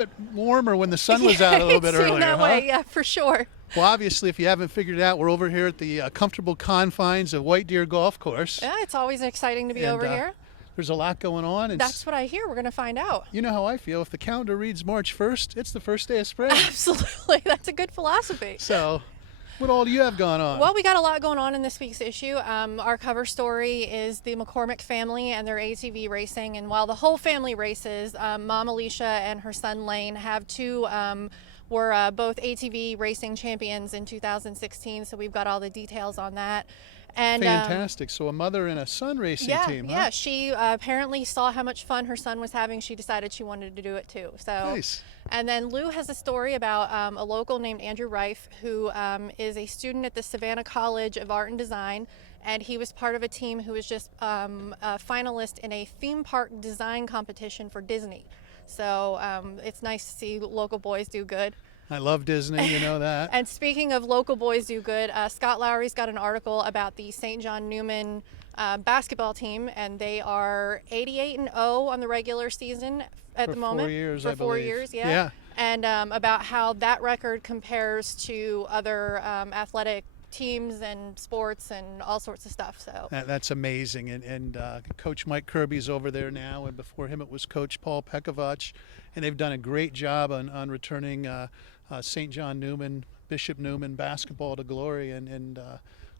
bit warmer when the sun was out a little bit It seemed earlier, that huh? way, yeah, for sure. Well, obviously, if you haven't figured it out, we're over here at the comfortable confines of White Deer Golf Course. Yeah, it's always exciting to be And over here. there's a lot going on. That's what I hear. We're going to find out. You know how I feel. If the calendar reads March 1st, it's the first day of spring. Absolutely. That's a good philosophy. So, what all do you have going on? Well, we got a lot going on in this week's issue. Our cover story is the McCormick family and their ATV racing. And while the whole family races, Mom Alicia and her son Lane have were both ATV racing champions in 2016. So we've got all the details on that. And Fantastic. So a mother and a son racing team, huh? Yeah, she apparently saw how much fun her son was having. She decided she wanted to do it too. So Nice. And then Lou has a story about a local named Andrew Reif, who is a student at the Savannah College of Art and Design, and he was part of a team who was just a finalist in a theme park design competition for Disney. So it's nice to see local boys do good. I love Disney, you know that. And speaking of local boys do good, Scott Lowry's got an article about the St. John Newman basketball team, and they are 88-0 on the regular season at the moment. 4 years, for I believe. 4 years, yeah. And about how that record compares to other athletic teams and sports and all sorts of stuff. So That's amazing. And Coach Mike Kirby's over there now, and before him it was Coach Paul Pekovich, and they've done a great job on returning St. John Newman, Bishop Newman basketball to glory, and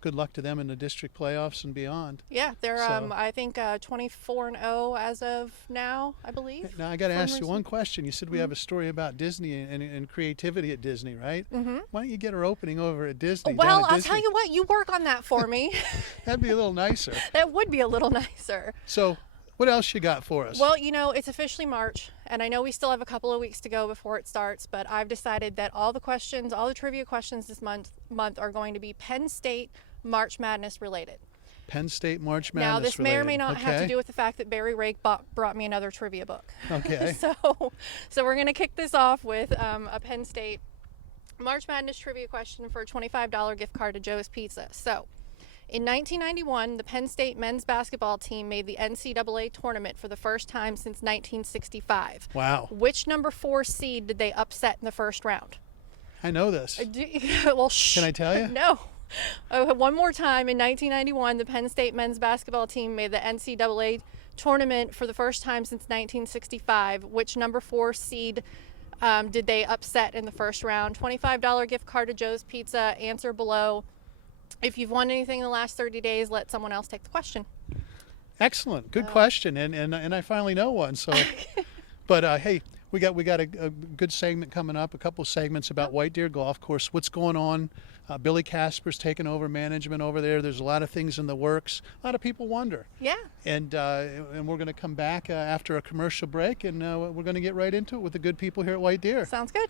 good luck to them in the district playoffs and beyond. yeah, they're I think 24-0 as of now, I believe. Now I got to ask you one question. You said we have a story about Disney and creativity at Disney, right? Mm-hmm. Why don't you get her opening over at Disney? Well, down at I'll Disney? tell you what, you work on that for me. That'd be a little nicer. That would be a little nicer. So, what else you got for us? Well, you know, it's officially March, and I know we still have a couple of weeks to go before it starts, but I've decided that all the trivia questions this month are going to be Penn State March Madness related. Penn State March Madness Now, this may or may related. not have to do with the fact that Barry Rake brought me another trivia book. Okay. So we're going to kick this off with a Penn State March Madness trivia question for a $25 gift card to Joe's Pizza. So, in 1991, the Penn State men's basketball team made the NCAA tournament for the first time since 1965. Wow. Which number 4 seed did they upset in the first round? I know this. Well, shh. Can I tell you? No. One more time. In 1991, the Penn State men's basketball team made the NCAA tournament for the first time since 1965. Which number 4 seed did they upset in the first round? $25 gift card to Joe's Pizza. Answer below. If you've won anything in the last 30 days, let someone else take the question. Excellent. Good question. And I finally know one. So, but hey, we got a good segment coming up. A couple of segments about White Deer Golf Course. What's going on? Billy Casper's taken over management over there. There's a lot of things in the works. A lot of people wonder. Yeah. And we're going to come back after a commercial break, and we're going to get right into it with the good people here at White Deer. Sounds good.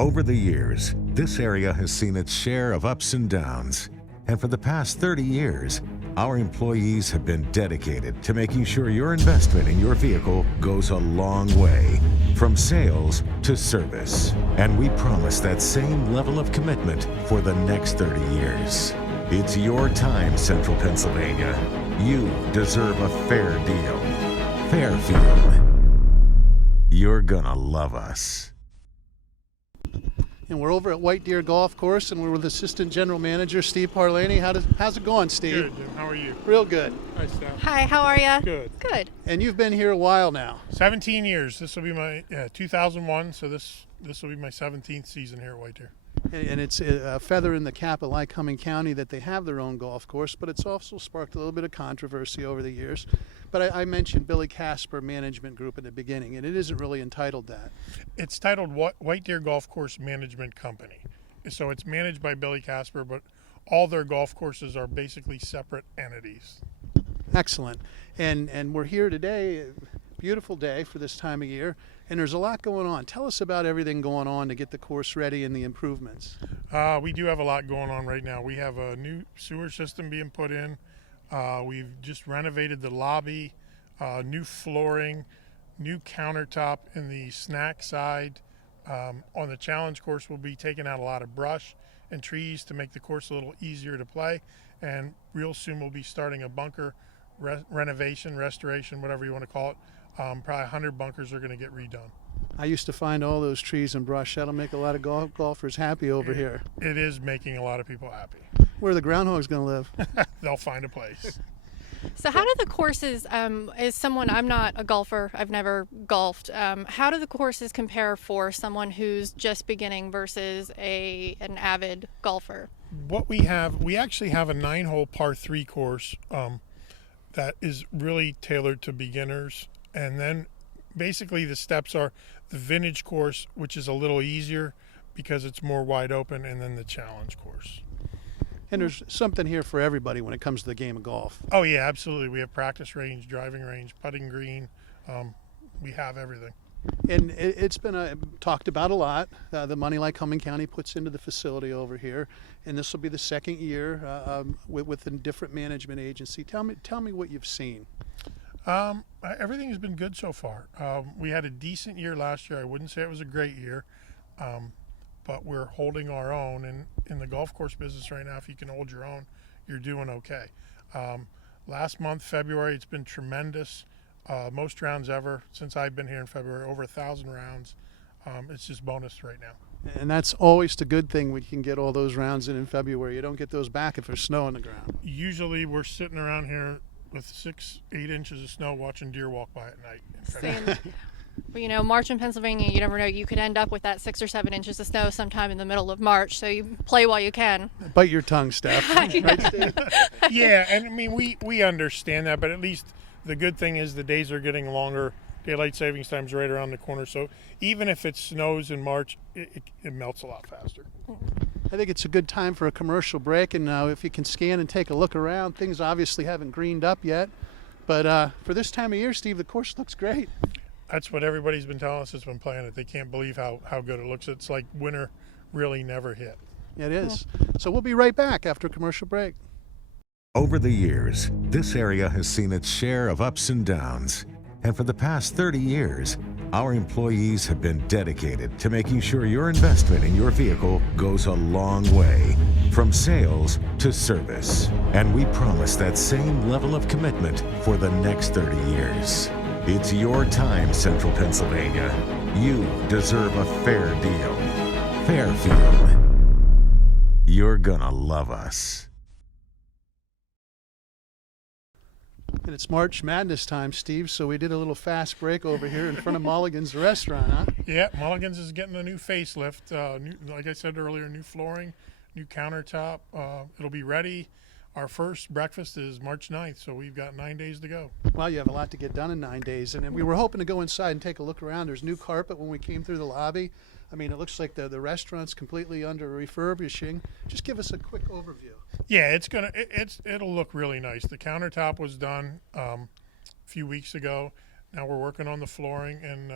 Over the years, this area has seen its share of ups and downs. And for the past 30 years, our employees have been dedicated to making sure your investment in your vehicle goes a long way, from sales to service. And we promise that same level of commitment for the next 30 years. It's your time, Central Pennsylvania. You deserve a fair deal. Fairfield. You're gonna love us. And we're over at White Deer Golf Course, and we're with Assistant General Manager Steve Parlanthe. How's it going, Steve? Good, Jim. How are you? Real good. Hi, Steph. Hi, how are you? Good. Good. And you've been here a while now. 17 years. This will be my 2001, so this will be my 17th season here at White Deer. And it's a feather in the cap of Lycoming County that they have their own golf course, but it's also sparked a little bit of controversy over the years. But I mentioned Billy Casper Management Group at the beginning, and it isn't really entitled that. It's titled White Deer Golf Course Management Company. So it's managed by Billy Casper, but all their golf courses are basically separate entities. Excellent. And we're here today, beautiful day for this time of year, and there's a lot going on. Tell us about everything going on to get the course ready and the improvements. We do have a lot going on right now. We have a new sewer system being put in. We've just renovated the lobby, new flooring, new countertop in the snack side. On the challenge course, we'll be taking out a lot of brush and trees to make the course a little easier to play. And real soon we'll be starting a bunker renovation, restoration, whatever you want to call it. Probably 100 bunkers are going to get redone. I used to find all those trees and brush. That'll make a lot of golfers happy over here. It is making a lot of people happy. Where are the groundhogs going to live? They'll find a place. So how do the courses, as someone, I'm not a golfer, I've never golfed, how do the courses compare for someone who's just beginning versus an avid golfer? What we actually have a 9-hole par 3 course that is really tailored to beginners. And then basically the steps are the vintage course, which is a little easier because it's more wide open, and then the challenge course. And there's something here for everybody when it comes to the game of golf. Oh yeah, absolutely. We have practice range, driving range, putting green. We have everything. And it's been talked about a lot, the money Lycoming County puts into the facility over here. And this will be the second year with a different management agency. Tell me what you've seen. Everything has been good so far. We had a decent year last year. I wouldn't say it was a great year, but we're holding our own. And in the golf course business right now, if you can hold your own, you're doing okay. Last month, February, it's been tremendous. Most rounds ever since I've been here in February, over 1,000 rounds. It's just bonus right now. And that's always the good thing. We can get all those rounds in February. You don't get those back if there's snow on the ground. Usually we're sitting around here with 6-8 inches of snow watching deer walk by at night. But March in Pennsylvania, you never know. You could end up with that 6 or 7 inches of snow sometime in the middle of March. So you play while you can. Bite your tongue, Steph. Right, Steve? Yeah, and I mean, we understand that, but at least the good thing is the days are getting longer. Daylight savings time's right around the corner. So even if it snows in March, it melts a lot faster. I think it's a good time for a commercial break. And if you can scan and take a look around, things obviously haven't greened up yet. But for this time of year, Steve, the course looks great. That's what everybody's been telling us that's been playing it. They can't believe how good it looks. It's like winter really never hit. It is. So we'll be right back after a commercial break. Over the years, this area has seen its share of ups and downs. And for the past 30 years, our employees have been dedicated to making sure your investment in your vehicle goes a long way, from sales to service. And we promise that same level of commitment for the next 30 years. It's your time, Central Pennsylvania. You deserve a fair deal. Fairfield. You're gonna love us. And it's March Madness time, Steve, so we did a little fast break over here in front of Mulligan's restaurant, huh? Yeah, Mulligan's is getting a new facelift. Like I said earlier, new flooring, new countertop. It'll be ready. Our first breakfast is March 9th, so we've got 9 days to go. Well, you have a lot to get done in 9 days. And we were hoping to go inside and take a look around. There's new carpet when we came through the lobby. I mean, it looks like the restaurant's completely under refurbishing. Just give us a quick overview. Yeah, it'll look really nice. The countertop was done a few weeks ago. Now we're working on the flooring, and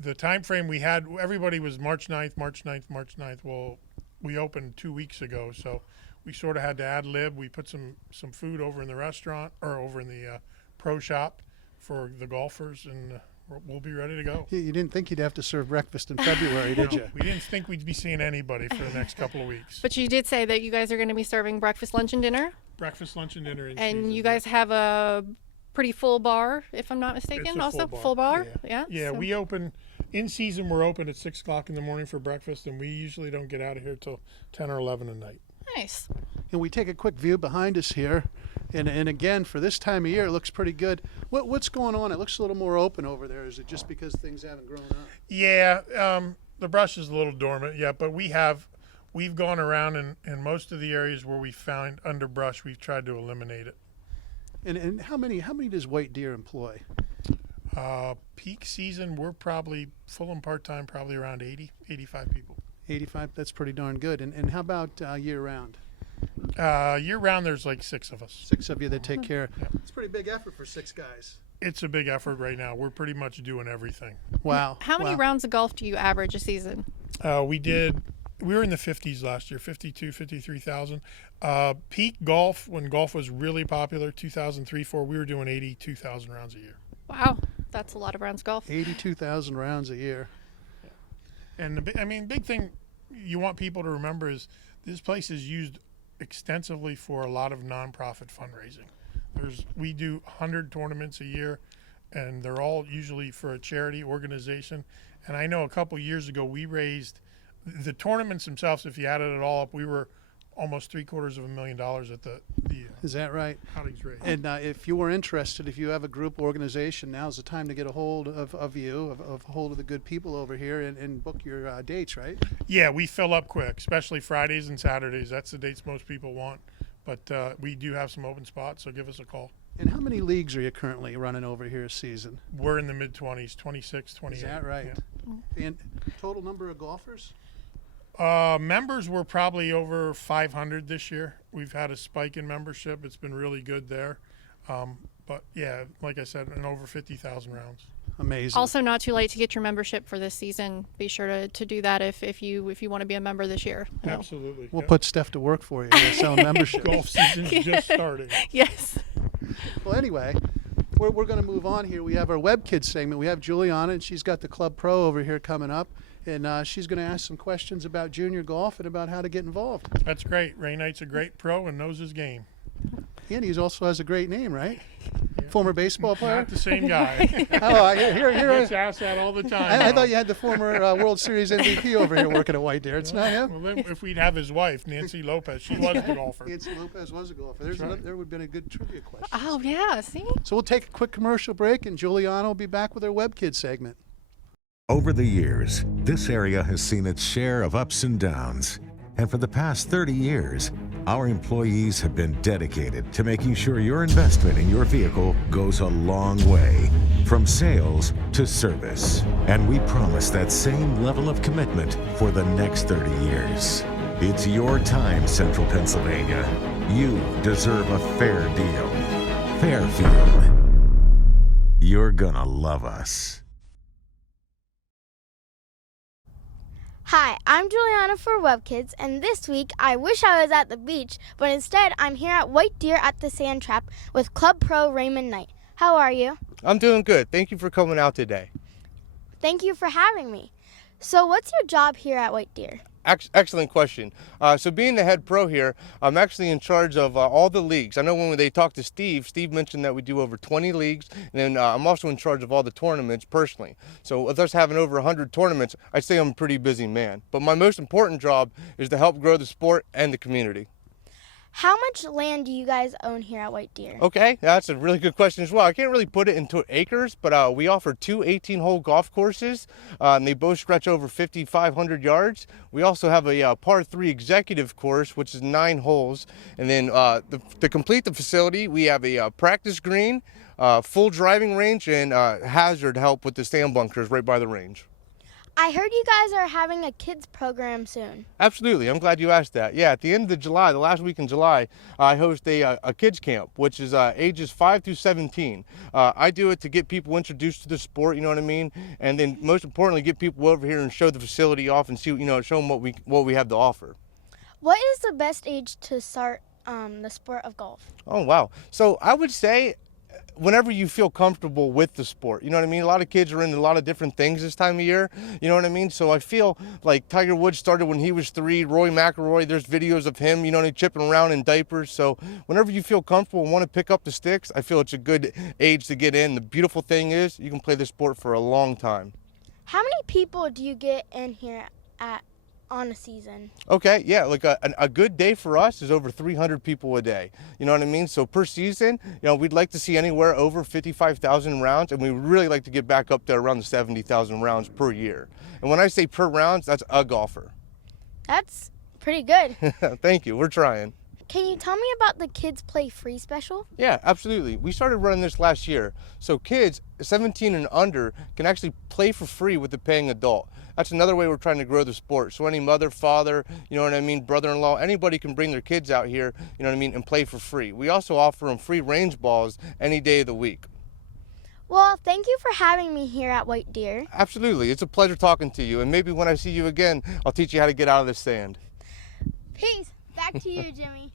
the time frame we had, everybody was March 9th, March 9th, March 9th. Well, we opened 2 weeks ago, so we sort of had to ad lib. We put some food over in the restaurant, or over in the pro shop for the golfers, and we'll be ready to go. You didn't think you'd have to serve breakfast in February, did No, you? we didn't think we'd be seeing anybody for the next couple of weeks. But you did say that you guys are going to be serving breakfast, lunch, and dinner. Breakfast, lunch, and dinner. And you guys have a pretty full bar, if I'm not mistaken. It's a Also, full bar. Yeah. Yeah, so- we open in season. We're open at 6 o'clock in the morning for breakfast, and we usually don't get out of here till 10 or 11 at night. Nice. And we take a quick view behind us here. And again, for this time of year, it looks pretty good. What's going on? It looks a little more open over there. Is it just because things haven't grown up? Yeah, the brush is a little dormant. Yeah, but we've gone around in most of the areas where we found underbrush, we've tried to eliminate it. And how many does White Deer employ? Peak season, we're probably full and part-time, probably around 80, 85 people. 85, that's pretty darn good. And how about year-round? Year-round, there's like 6 of us. 6 of you that take care. It's a pretty big effort for 6 guys. It's a big effort right now. We're pretty much doing everything. Wow. How many wow. rounds of golf do you average a season? We were in the 50s last year, 52, 53,000. Peak golf, when golf was really popular, 2003, 4, we were doing 82,000 rounds a year. Wow, that's a lot of rounds of golf. 82,000 rounds a year. And big thing you want people to remember is this place is used extensively for a lot of nonprofit fundraising. We do 100 tournaments a year, and they're all usually for a charity organization. And I know a couple years ago we raised the tournaments themselves. If you added it all up, we were almost $750,000 at the Is that right? outings race. And if you were interested, if you have a group organization, now's the time to get a hold of you, of a hold of the good people over here and book your dates, right? Yeah, we fill up quick, especially Fridays and Saturdays. That's the dates most people want. But we do have some open spots, so give us a call. And how many leagues are you currently running over here this season? We're in the mid-20s, 26, 28. Is that right? Yeah. And total number of golfers? Members were probably over 500 this year. We've had a spike in membership. It's been really good there. But yeah, like I said, in over 50,000 rounds. Amazing. Also, not too late to get your membership for this season. Be sure to do that if you want to be a member this year. Absolutely. We'll yeah. put Steph to work for you. We'll sell membership. Golf season's just starting. Yes. Well, anyway, we're going to move on here. We have our Web Kids segment. We have Juliana, and she's got the Club Pro over here coming up. And she's going to ask some questions about junior golf and about how to get involved. That's great. Ray Knight's a great pro and knows his game. And he also has a great name, right? Former baseball player? Not the same guy. Oh, here. Gets asked that all the time. I thought you had the former World Series MVP over here working at White Deer. It's not him? Well, then if we'd have his wife, Nancy Lopez, she was the golfer. Nancy Lopez was a golfer. There would have been a good trivia question. Oh yeah. See. So we'll take a quick commercial break, and Juliana will be back with her Web Kids segment. Over the years, this area has seen its share of ups and downs. And for the past 30 years, our employees have been dedicated to making sure your investment in your vehicle goes a long way, from sales to service. And we promise that same level of commitment for the next 30 years. It's your time, Central Pennsylvania. You deserve a fair deal. Fairfield. You're gonna love us. Hi, I'm Juliana for Web Kids, and this week I wish I was at the beach, but instead I'm here at White Deer at the Sand Trap with Club Pro Raymond Knight. How are you? I'm doing good. Thank you for coming out today. Thank you for having me. So what's your job here at White Deer? Excellent question. So being the head pro here, I'm actually in charge of all the leagues. I know when they talked to Steve mentioned that we do over 20 leagues, and then I'm also in charge of all the tournaments personally. So with us having over 100 tournaments, I'd say I'm a pretty busy man. But my most important job is to help grow the sport and the community. How much land do you guys own here at White Deer? Okay, that's a really good question as well. I can't really put it into acres, but we offer two 18-hole golf courses, and they both stretch over 5,500 yards. We also have a par 3 executive course, which is 9 holes. And then to complete the facility, we have a practice green, full driving range, and hazard help with the sand bunkers right by the range. I heard you guys are having a kids program soon. Absolutely. I'm glad you asked that. Yeah, at the end of July, the last week in July, I host a kids camp, which is ages 5 through 17. I do it to get people introduced to the sport, you know what I mean? And then most importantly, get people over here and show the facility off and see, show them what we have to offer. What is the best age to start the sport of golf? Oh, wow. So I would say whenever you feel comfortable with the sport, you know what I mean? A lot of kids are into a lot of different things this time of year, you know what I mean? So I feel like Tiger Woods started when he was 3, Roy McIlroy, there's videos of him, chipping around in diapers. So whenever you feel comfortable and want to pick up the sticks, I feel it's a good age to get in. The beautiful thing is you can play the sport for a long time. How many people do you get in here on a season? Okay, yeah, like a good day for us is over 300 people a day. You know what I mean? So per season, we'd like to see anywhere over 55,000 rounds, and we really like to get back up there around the 70,000 rounds per year. And when I say per rounds, that's a golfer. That's pretty good. Thank you, we're trying. Can you tell me about the Kids Play Free special? Yeah, absolutely. We started running this last year. So kids 17 and under can actually play for free with a paying adult. That's another way we're trying to grow the sport. So any mother, father, brother-in-law, anybody can bring their kids out here, and play for free. We also offer them free range balls any day of the week. Well, thank you for having me here at White Deer. Absolutely. It's a pleasure talking to you. And maybe when I see you again, I'll teach you how to get out of the sand. Peace. Back to you, Jimmy.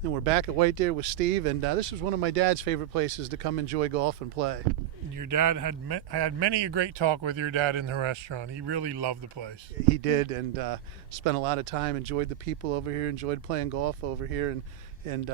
And we're back at White Deer with Steve, and this is one of my dad's favorite places to come enjoy golf and play. Your dad I had many a great talk with your dad in the restaurant. He really loved the place. He did, and spent a lot of time, enjoyed the people over here, enjoyed playing golf over here, and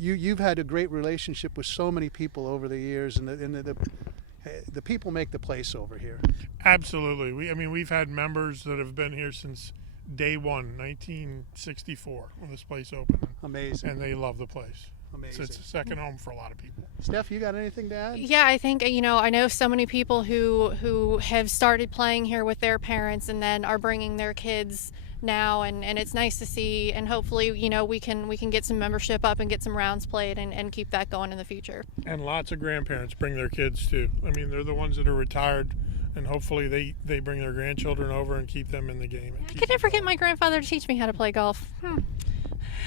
you've had a great relationship with so many people over the years, and the people make the place over here. Absolutely. We've had members that have been here since day one, 1964, when this place opened. Amazing. And they love the place. Amazing. It's a second home for a lot of people. Steph, you got anything to add? Yeah, I think, I know so many people who have started playing here with their parents and then are bringing their kids now, and it's nice to see, and hopefully, we can get some membership up and get some rounds played and keep that going in the future. And lots of grandparents bring their kids too. They're the ones that are retired, and hopefully they bring their grandchildren over and keep them in the game. I could never get my grandfather to teach me how to play golf.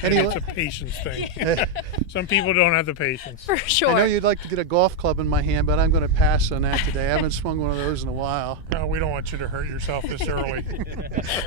It's a patience thing. Some people don't have the patience. For sure. I know you'd like to get a golf club in my hand, but I'm going to pass on that today. I haven't swung one of those in a while. No, we don't want you to hurt yourself this early.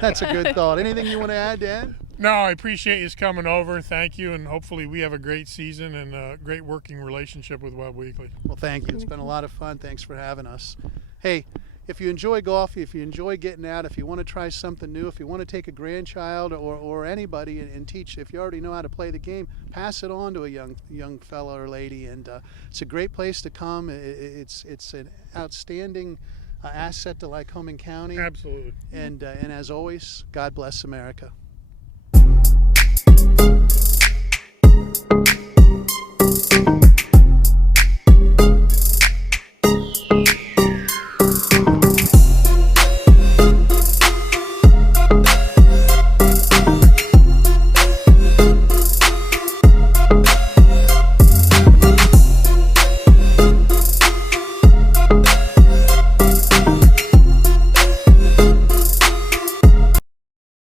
That's a good thought. Anything you want to add, Dan? No, I appreciate you coming over. Thank you, and hopefully we have a great season and a great working relationship with Webb Weekly. Well, thank you. It's been a lot of fun. Thanks for having us. Hey, if you enjoy golf, if you enjoy getting out, if you want to try something new, if you want to take a grandchild or anybody and teach, if you already know how to play the game, pass it on to a young fella or lady. And it's a great place to come. It's an outstanding asset to Lycoming County. Absolutely. And as always, God bless America.